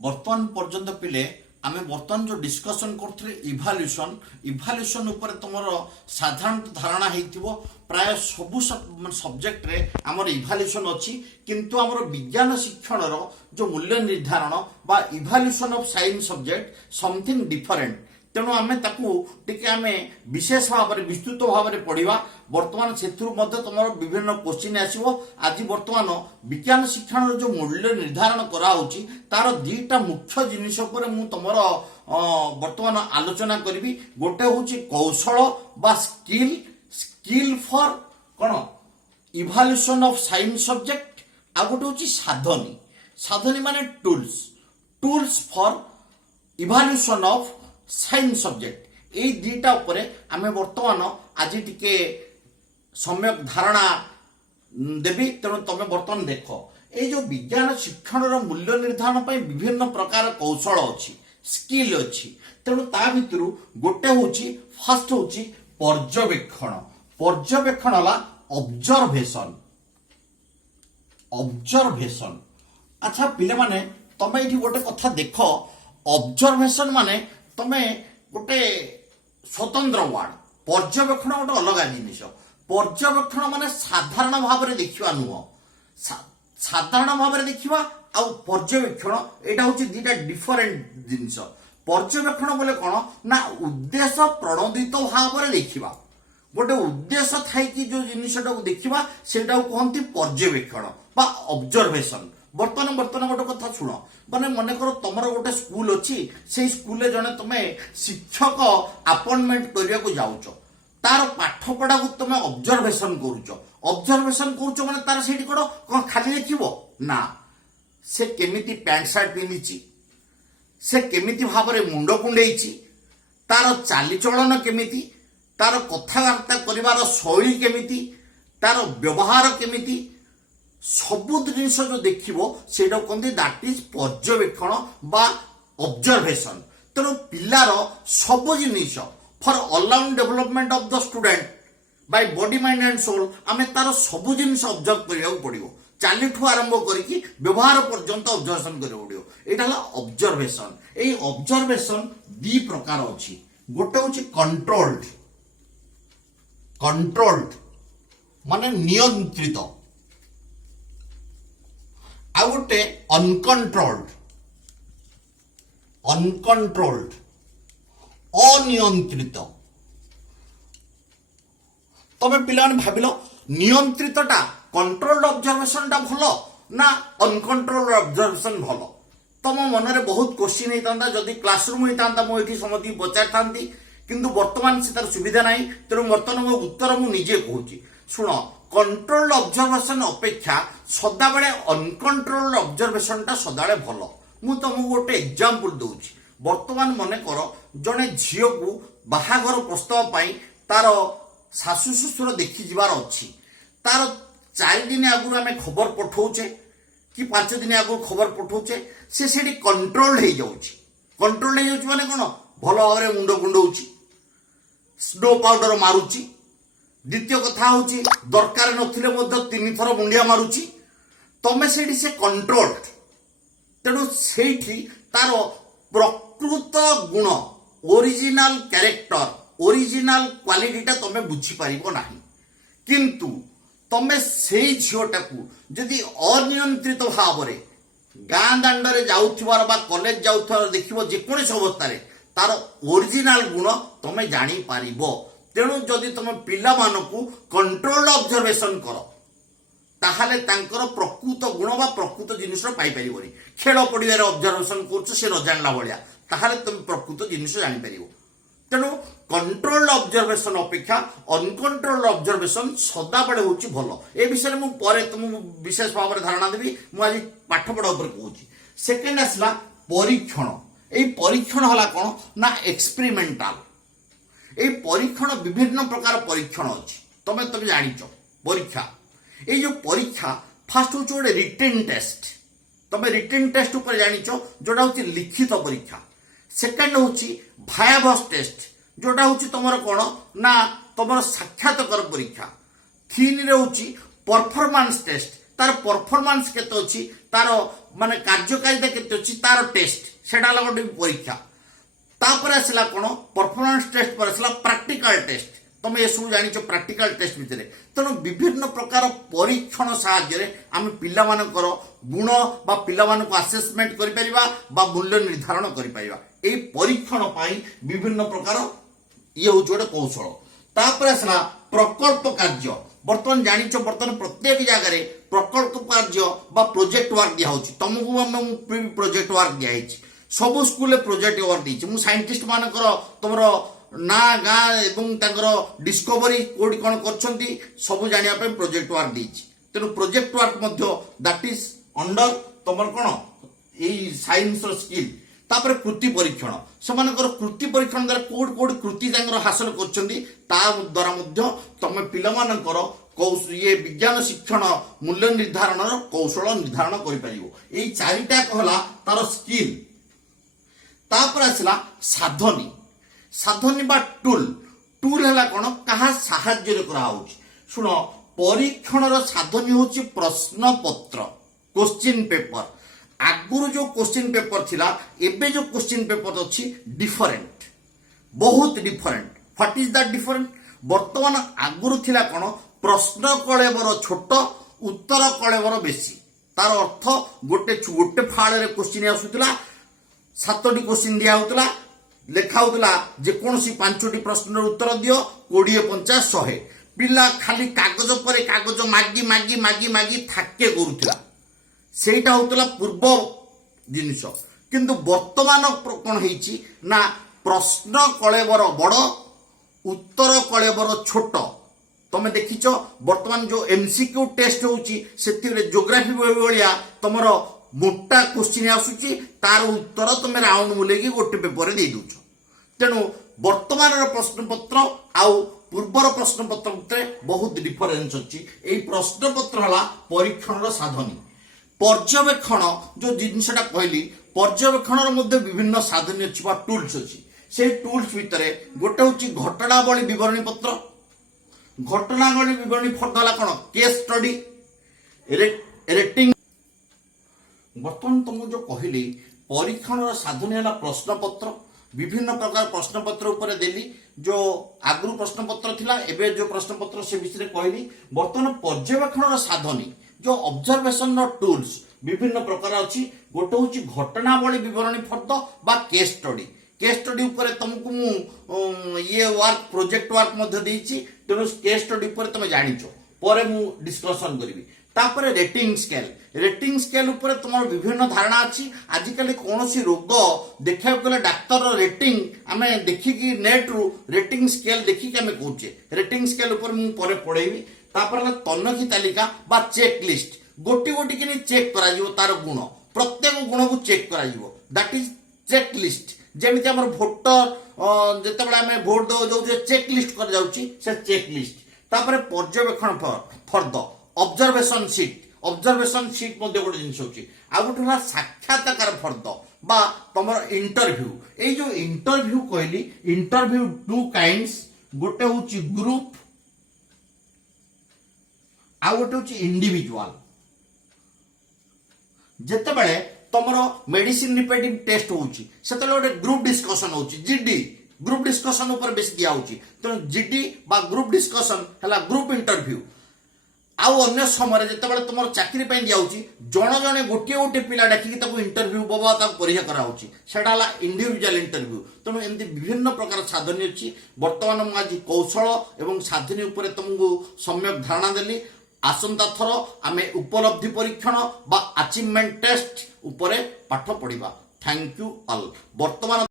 बर्तमान पर्यंत पिले आमे बर्तमान जो डिस्कशन करथले इभाल्यूशन ऊपर तुमर साधारण धारणा हेतिबो प्राय सबु सब्जेक्ट रे हमर इभाल्यूशन अछि किंतु हमर विज्ञान शिक्षण रो जो मूल्य निर्धारण बा evaluation of science subject something different तेणु आमे ताकू टिके आमे विशेष भाव में विस्तृत भाव में पढ़ा बर्तमान से तुम विभिन्न क्वेश्चन आसो आज बर्तमान विज्ञान शिक्षण जो मूल्य निर्धारण कराऊँगी तार दीटा मुख्य जिनिस तुम बर्तमान आलोचना करी गोटे हूँ कौशल बा स्किल फॉर कौन इभाल्यूशन ऑफ साइंस सब्जेक्ट आ गोटे हूँ साधनी माने tools for evaluation of science subject ये दुईटा उपरे आमे वर्तमान आज टिके सम्यक धारणा देवी तेणु तुम बर्तमान देख ये जो विज्ञान शिक्षण मूल्य निर्धारण पर विभिन्न प्रकार कौशल अच्छी स्किल अच्छी तेणु ता भितर गोटे हूँ फास्ट हूँ पर्यवेक्षण है ऑब्जर्वेशन अच्छा पिले माने तमे ये गोटे कथा देख ऑब्जर्वेशन माने तमे गोटे स्वतंत्र वार्ड पर्यवेक्षण गोटे अलग जिनिस पर्यवेक्षण माने साधारण भाव में देखा नुह साधारण भाव में देखा आ पर्यवेक्षण यहाँ हूँ दुटा डिफरेंट जिनिस पर्यवेक्षण बोले कौन ना उद्देश्य प्रणोदित भाव में देखा गोटे उद्देश्य थी जो जिनटा देखा से कहती पर्यवेक्षण बा ऑब्जर्वेशन बर्तमान गोटे कथा शुण माने मन कर तुम गोटे स्कूल अच्छी से स्कूल जड़े तुम्हें शिक्षक अपॉइंटमेंट करने को जाऊच तार पाठ पढ़ा को तुम ऑब्जर्वेशन करुच माने तार से कौन खाली देखो ना से केमिति पैंट शर्ट पिंधि से केमिति भाव में मुंड कुंडे तार चालीचलन केमिति तार कथबार्ता कर शैली केमिति तार व्यवहार केमिति सबु जिन जो देखो से कहते दैट इज पर्यवेक्षण बा ऑब्जर्वेशन तेणु पिलार सब जिनिस for all round development of the student by body mind and soul आमे तार सबु जिनिस ऑब्जर्व करिया पड़िबो चालीठू आरंभ करिकी व्यवहार पर्यंत ऑब्जर्वेशन करिया पड़िबो एटा हला ऑब्जर्वेशन एई ऑब्जर्वेशन दी प्रकार अछि गोटे होछि कंट्रोल्ड माने नियंत्रित आ गोटे अनकंट्रोल्ड अनियंत्रित तबे पिलाने भाविल नियंत्रितटा कंट्रोल्ड ऑब्जर्वेशन टा भलो ना अनकंट्रोल्ड ऑब्जर्वेशन भलो तम मन में बहुत क्वेश्चन होता जदि क्लासरूम होता मुझे समझ पचार था किंतु वर्तमान से तार सुविधा ना तेणु बर्तमान मो उत्तर मुझे कहूँ शुण कंट्रोल्ड ऑब्जर्वेशन अपेक्षा सदा बेले अनकंट्रोल्ड ऑब्जर्वेशन टा सदा भल मु तुमको गोटे एग्जांपल दूची वर्तमान मन कर जड़े झील को बाहाघर प्रस्ताव पाई तार शाशु শ্বশুर देखी जीवार अच्छी तार 4 दिन आगु आम खबर पठाऊचे कि 5 दिन आगु खबर पठाऊचे से कंट्रोल्ड हो जाऊँच माने कौन भल भाव में मुंड कुंडौची स्नो पाउडर मारुची द्वितीय कथा हूँ दरकार नथिले 3 थर मुंडिया मारुची तमे से कंट्रोल्ड तेणु से तार प्रकृत गुण ओरिजिनल कैरेक्टर ओरिजिनल क्वालिटीटा तमे बुझी पारिबो नाही किंतु तमे से झीलटा को जदि अनियंत्रित भाव में गाँ दांडे जाउथिबार बा कॉलेज जाउथिबार देखिबो जेकोसी अवस्था तार ओरिजिनल गुण तमे जानी पारिबो तेणु जदि तुम पिला मानकु कंट्रोल्ड ऑब्जर्वेशन कर ताहले तांकर प्रकृत गुण बा प्रकृत जिनिस पाई परिबोनी खेल पड़ियारे ऑब्जर्वेशन करछ से न जानला भलिया ताहले तुम प्रकृत जिनिस जानि परिबो तेणु कंट्रोल्ड ऑब्जर्वेशन अपेक्षा अनकंट्रोल्ड ऑब्जर्वेशन सदा बेले होची भलो ए विषय मु परे तुमको विशेष भाव में धारणा देबी मु आज पाठ पढ़ा ऊपर कहूची सेकेंड आसला परीक्षण ए परीक्षण हला कोन ना एक्सपेरिमेंटल ये परीक्षण विभिन्न प्रकार परीक्षण अच्छी तमें तुम जाच परीक्षा ये जो परीक्षा फास्ट हूँ गोटे रिटेन टेस्ट तुम रिटेन टेस्ट उपर जाच जोटा हूँ लिखित परीक्षा सेकेंड हूँ भायाभस टेस्ट जोटा हूँ तुम कौन ना तुम साक्षात्कार परीक्षा 3 रे हूँ परफॉर्मेंस टेस्ट तार परफॉर्मेंस केते अछि तार माने कार्यकारिता केते अछि तार टेस्ट सेटा ला गोटे परीक्षा तापर आसला कोन परफॉर्मेंस टेस्ट पर आसला प्रैक्टिकल टेस्ट तुम ये सब जानिछ प्रैक्टिकल टेस्ट भितर तेणु विभिन्न प्रकार परीक्षण साहाय्य आम पिला मानकर गुण बा पिला मानक असेसमेंट करि परिबा बा मूल्य निर्धारण करि परिबा ए परीक्षण पाई विभिन्न प्रकार ये हूँ गोटे कौशल तापर आसला प्रकल्प कार्य बर्तमान जानिछ बर्तमान प्रत्येक जगह रे प्रकल्प कार्य बा प्रोजेक्ट वर्क दिया होछि तुमको प्रोजेक्ट वर्क दिया होछि सब स्कूल प्रोजेक्ट वर्क दी मु साइंटिस्ट मानकर तुमर ना गाँ एवं डिस्कवरी कोडी कौन कर सब जानिया प्रोजेक्ट वर्क दी तेणु project work that is under तुम कौन यही साइंस स्किल तापर कृति परीक्षण से कृति परीक्षण द्वारा कोड कोड कृति हासिल कर तुम पिलाकर ये विज्ञान शिक्षण मूल्य निर्धारण कौशल निर्धारण कर चारिटा कहला तार स्किल तापर आसला साधनी साधनी बा टूल टूल है कौन क्या साहाय्य शुण परीक्षण साधनी हूँ प्रश्न पत्र क्वेश्चन पेपर आगुरु जो क्वेश्चन पेपर थिला एबे जो क्वेश्चन पेपर अच्छी डिफरेंट बहुत different what is that different वर्तमान आगुरु थिला कौन प्रश्न कलेबर छोट उत्तर कलेबर बेसी तार अर्थ गोटे गोटे फाड़े क्वेश्चन आसूला 7टी क्वेश्चन दिया होतला लेखा होतला जेकोसी 5टी प्रश्न उत्तर दियो 20 50 100 पिला खाली कागज पर कागज मागी मागी मागी मागी थाके करूला सेटा होतला पूर्व जिनिस किंतु वर्तमान कौन है ना प्रश्न कलेबर बड़ उत्तर कलेबर छोट तुम देखिच वर्तमान जो एमसीक्यू टेस्ट होची जोग्राफी भाया तुम मोटा क्वेश्चन आसूची तार उत्तर तुम राउंड बुलेकी गोटे पेपर दे दौच तेणु वर्तमान प्रश्न पत्र आउ पूर्वर प्रश्न पत्र भितर बहुत डिफरेन्स अच्छी यही प्रश्न पत्र है परीक्षण साधनी पर्यवेक्षण जो जिनसा कहली पर्यवेक्षण मध्य विभिन्न साधनी अच्छी टूल्स अच्छी से टूल्स भितर गोटे हूँ घटनावली विवरणी पत्र घटनावली विवरणी फर्द कौन केस स्टडी रेटिंग बर्तमान तुम जो कहली परीक्षण साधन है प्रश्न पत्र विभिन्न प्रकार प्रश्न पत्र उपर देली जो आगु प्रश्न पत्र थिला एबे जो प्रश्न पत्र से विषय कहली बर्तमान पर्यवेक्षण साधनी जो ऑब्जर्वेशन टूल्स विभिन्न प्रकार अच्छी गोटे हूँ घटनावली विवरणी फर्द बा केस स्टडी उपर तुमको मु ये वर्क प्रोजेक्ट वर्क मध्य देइछि तेणु केस स्टडी उपर तुम जानिछ परे मु डिस्कशन करी तापर रेटिंग स्केल उपर तुम विभिन्न धारणा अच्छी आजिकल कौन सी रोग देखा गले डाक्तर रेटिंग आम देखिकी नेट रु रेटिंग स्केल देखिकी आम कौचे रेटिंग स्केल उपर मुझे पढ़ेबी तापर तनखी तालिका बा चेक लिस्ट गोटी गोटी कि चेक कर तार गुण प्रत्येक गुण को चेक कर दैट इज चेक लिस्ट जमी आम भोटर जिते आम भोट दे चेक लिस्ट कर जाउची से चेक लिस्ट तापर पर्यवेक्षण फर्द ऑब्जर्वेशन सीट गोटे जिनस होची आ गोटे हला साक्षात्कार फर्द बा तुम इंटरव्यू ए जो इंटरव्यू कहली इंटरव्यू टू काइंड्स गोटे होची ग्रुप आ गोटे होची इंडिविजुअल जेते बेले तुम मेडिसिन रिपेटिव टेस्ट होची सेते गोटे ग्रुप डिस्कशन होची जीडी ग्रुप डिस्कशन ऊपर बेस दिया होची तेणु जीडी बा ग्रुप डिस्कशन हला ग्रुप इंटरव्यू आउ अन्य समय जिते तुम चाकरी दिखाई जन जन गोटे गोटे पिला डाकिकी इंटरव्यू बबा परीक्षा कराला इंडिविजुअल इंटरव्यू तेणु एमती विभिन्न प्रकार साधनी अच्छी बर्तमान मुझे कौशल एवं साधनी उपर तुमको सम्यक धारणा देली आसंता थर आम उपलब्धि परीक्षण बा अचिवमेंट टेस्ट उपरे पाठ पढ़ा थैंक यू ऑल बर्तमान